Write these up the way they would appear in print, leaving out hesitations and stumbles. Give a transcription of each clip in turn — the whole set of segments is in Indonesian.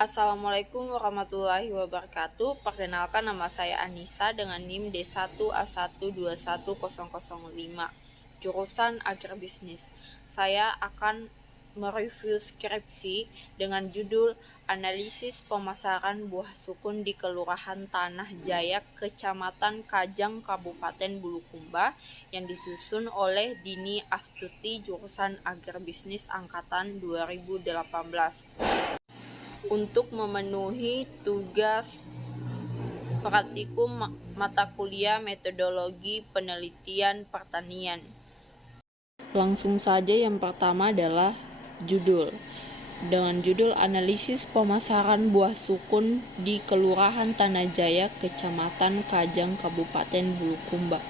Assalamualaikum warahmatullahi wabarakatuh. Perkenalkan, nama saya Anissa dengan NIM D1A1210005, jurusan Agribisnis. Saya akan mereview skripsi dengan judul Analisis Pemasaran Buah Sukun di Kelurahan Tanah Jaya, Kecamatan Kajang, Kabupaten Bulukumba, yang disusun oleh Dini Astuti, jurusan Agribisnis angkatan 2018. Untuk memenuhi tugas praktikum mata kuliah metodologi penelitian pertanian. Langsung saja, yang pertama adalah judul. Dengan judul Analisis Pemasaran Buah Sukun di Kelurahan Tanah Jaya, Kecamatan Kajang, Kabupaten Bulukumba.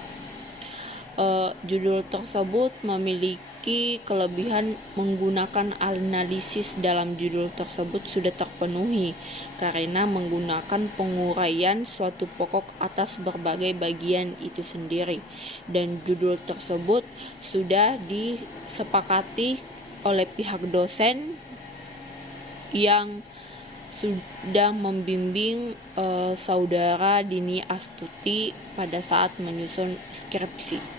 Judul tersebut memiliki kelebihan menggunakan analisis. Dalam judul tersebut sudah terpenuhi karena menggunakan penguraian suatu pokok atas berbagai bagian itu sendiri, dan judul tersebut sudah disepakati oleh pihak dosen yang sudah membimbing saudara Dini Astuti pada saat menyusun skripsi.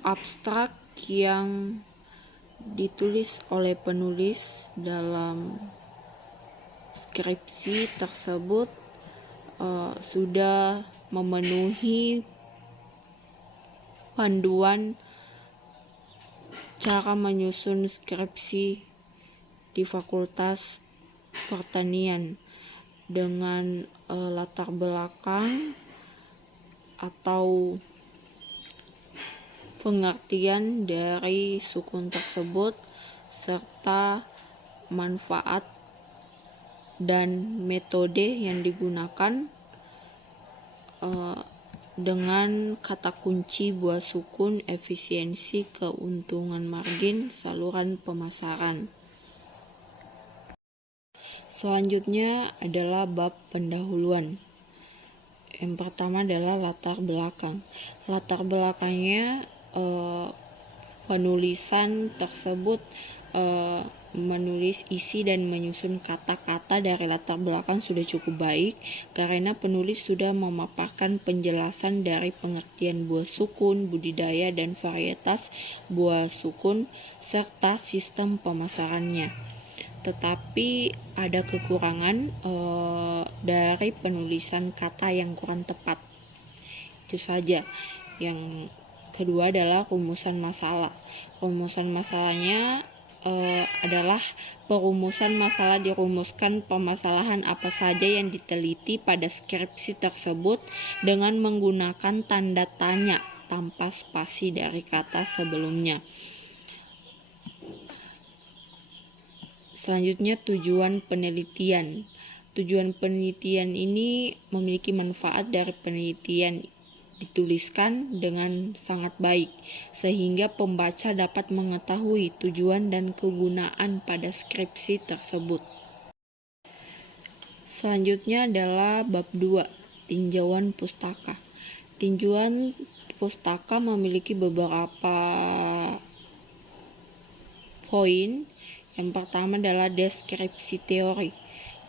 Abstrak yang ditulis oleh penulis dalam skripsi tersebut sudah memenuhi panduan cara menyusun skripsi di Fakultas Pertanian dengan latar belakang atau pengertian dari sukun tersebut serta manfaat dan metode yang digunakan dengan kata kunci buah sukun, efisiensi, keuntungan margin, saluran pemasaran. Selanjutnya adalah bab pendahuluan. Yang pertama adalah latar belakang. Latar belakangnya, penulisan tersebut menulis isi dan menyusun kata-kata dari latar belakang sudah cukup baik karena penulis sudah memaparkan penjelasan dari pengertian buah sukun, budidaya dan varietas buah sukun serta sistem pemasarannya. Tetapi ada kekurangan dari penulisan kata yang kurang tepat. Itu saja. Yang kedua adalah rumusan masalah. Rumusan masalahnya adalah perumusan masalah dirumuskan permasalahan apa saja yang diteliti pada skripsi tersebut dengan menggunakan tanda tanya tanpa spasi dari kata sebelumnya. Selanjutnya, tujuan penelitian. Tujuan penelitian ini memiliki manfaat dari penelitian dituliskan dengan sangat baik sehingga pembaca dapat mengetahui tujuan dan kegunaan pada skripsi tersebut. Selanjutnya adalah bab 2, tinjauan pustaka. Tinjauan pustaka memiliki beberapa poin. Yang pertama adalah deskripsi teori.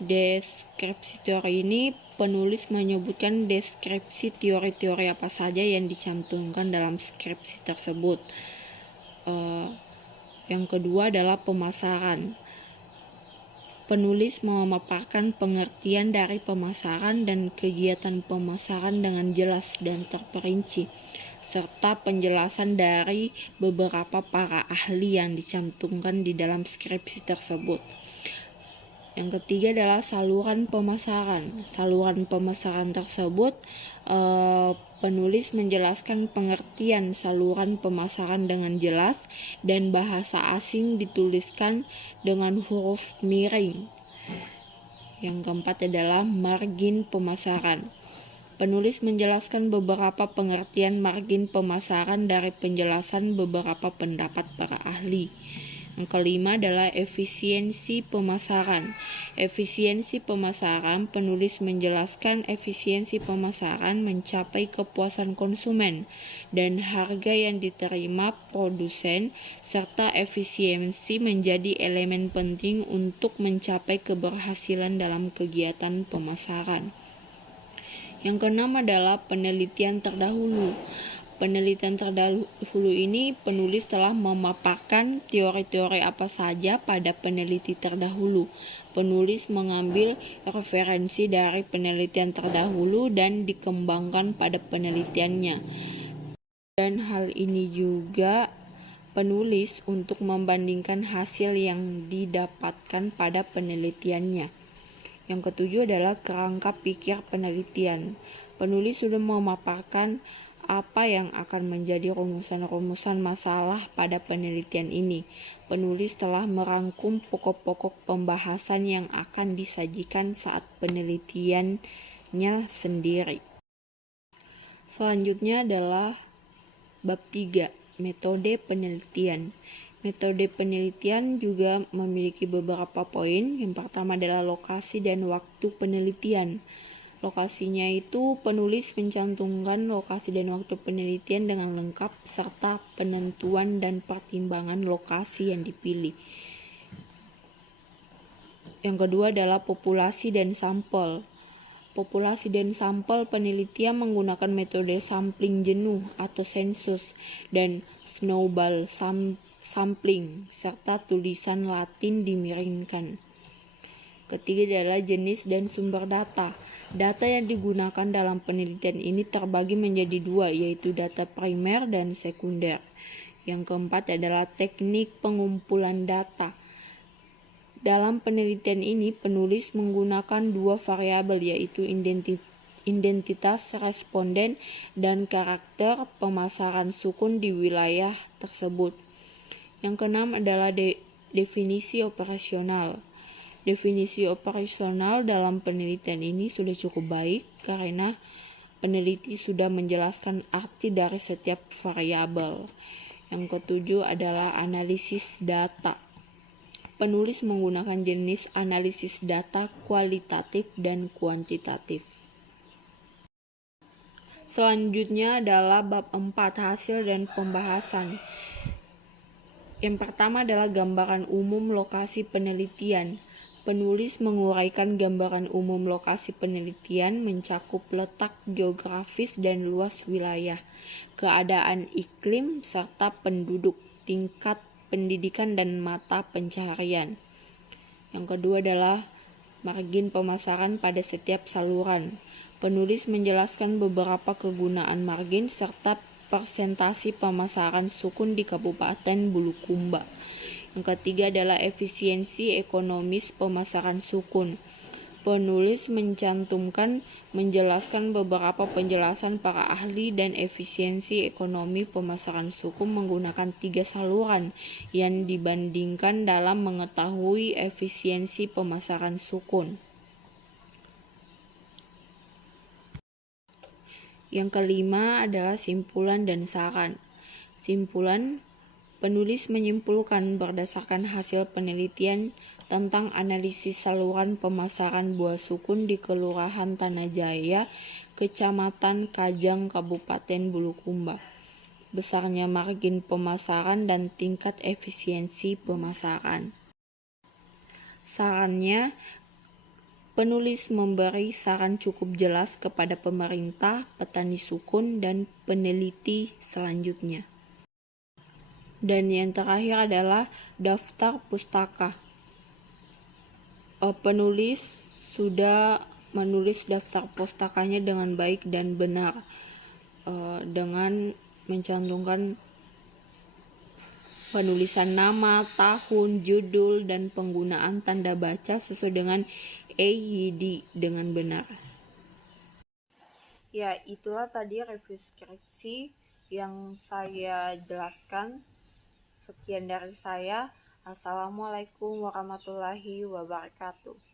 Deskripsi teori ini penulis menyebutkan deskripsi teori-teori apa saja yang dicantumkan dalam skripsi tersebut. Yang kedua adalah pemasaran. Penulis memaparkan pengertian dari pemasaran dan kegiatan pemasaran dengan jelas dan terperinci, serta penjelasan dari beberapa para ahli yang dicantumkan di dalam skripsi tersebut. Yang ketiga adalah saluran pemasaran. Saluran pemasaran tersebut penulis menjelaskan pengertian saluran pemasaran dengan jelas dan bahasa asing dituliskan dengan huruf miring. Yang keempat adalah margin pemasaran. Penulis menjelaskan beberapa pengertian margin pemasaran dari penjelasan beberapa pendapat para ahli. Yang kelima adalah efisiensi pemasaran. Efisiensi pemasaran, penulis menjelaskan efisiensi pemasaran mencapai kepuasan konsumen dan harga yang diterima produsen, serta efisiensi menjadi elemen penting untuk mencapai keberhasilan dalam kegiatan pemasaran. Yang keenam adalah penelitian terdahulu. Penelitian terdahulu ini penulis telah memaparkan teori-teori apa saja pada peneliti terdahulu. Penulis mengambil referensi dari penelitian terdahulu dan dikembangkan pada penelitiannya. Dan hal ini juga penulis untuk membandingkan hasil yang didapatkan pada penelitiannya. Yang ketujuh adalah kerangka pikir penelitian. Penulis sudah memaparkan apa yang akan menjadi rumusan-rumusan masalah pada penelitian ini. Penulis telah merangkum pokok-pokok pembahasan yang akan disajikan saat penelitiannya sendiri. Selanjutnya adalah bab 3, metode penelitian. Metode penelitian juga memiliki beberapa poin. Yang pertama adalah lokasi dan waktu penelitian. Lokasinya itu penulis mencantumkan lokasi dan waktu penelitian dengan lengkap serta penentuan dan pertimbangan lokasi yang dipilih. Yang kedua adalah populasi dan sampel. Populasi dan sampel penelitian menggunakan metode sampling jenuh atau sensus dan snowball sampling serta tulisan Latin dimiringkan. Ketiga adalah jenis dan sumber data. Data yang digunakan dalam penelitian ini terbagi menjadi dua, yaitu data primer dan sekunder. Yang keempat adalah teknik pengumpulan data. Dalam penelitian ini, penulis menggunakan dua variabel, yaitu identitas responden dan karakter pemasaran sukun di wilayah tersebut. Yang keenam adalah definisi operasional. Definisi operasional dalam penelitian ini sudah cukup baik karena peneliti sudah menjelaskan arti dari setiap variabel. Yang ketujuh adalah analisis data. Penulis menggunakan jenis analisis data kualitatif dan kuantitatif. Selanjutnya adalah bab 4, hasil dan pembahasan. Yang pertama adalah gambaran umum lokasi penelitian. Penulis menguraikan gambaran umum lokasi penelitian mencakup letak geografis dan luas wilayah, keadaan iklim, serta penduduk, tingkat pendidikan dan mata pencaharian. Yang kedua adalah margin pemasaran pada setiap saluran. Penulis menjelaskan beberapa kegunaan margin serta persentase pemasaran sukun di Kabupaten Bulukumba. Yang ketiga adalah efisiensi ekonomis pemasaran sukun. Penulis menjelaskan beberapa penjelasan para ahli dan efisiensi ekonomi pemasaran sukun menggunakan 3 saluran yang dibandingkan dalam mengetahui efisiensi pemasaran sukun. Yang kelima adalah simpulan dan saran. Simpulan, penulis menyimpulkan berdasarkan hasil penelitian tentang analisis saluran pemasaran buah sukun di Kelurahan Tanah Jaya, Kecamatan Kajang, Kabupaten Bulukumba. Besarnya margin pemasaran dan tingkat efisiensi pemasaran. Sarannya, penulis memberi saran cukup jelas kepada pemerintah, petani sukun, dan peneliti selanjutnya. Dan yang terakhir adalah daftar pustaka. Penulis sudah menulis daftar pustakanya dengan baik dan benar, dengan mencantumkan penulisan nama, tahun, judul, dan penggunaan tanda baca sesuai dengan EYD dengan benar. Ya, itulah tadi review skripsi yang saya jelaskan. Sekian dari saya. Assalamualaikum warahmatullahi wabarakatuh.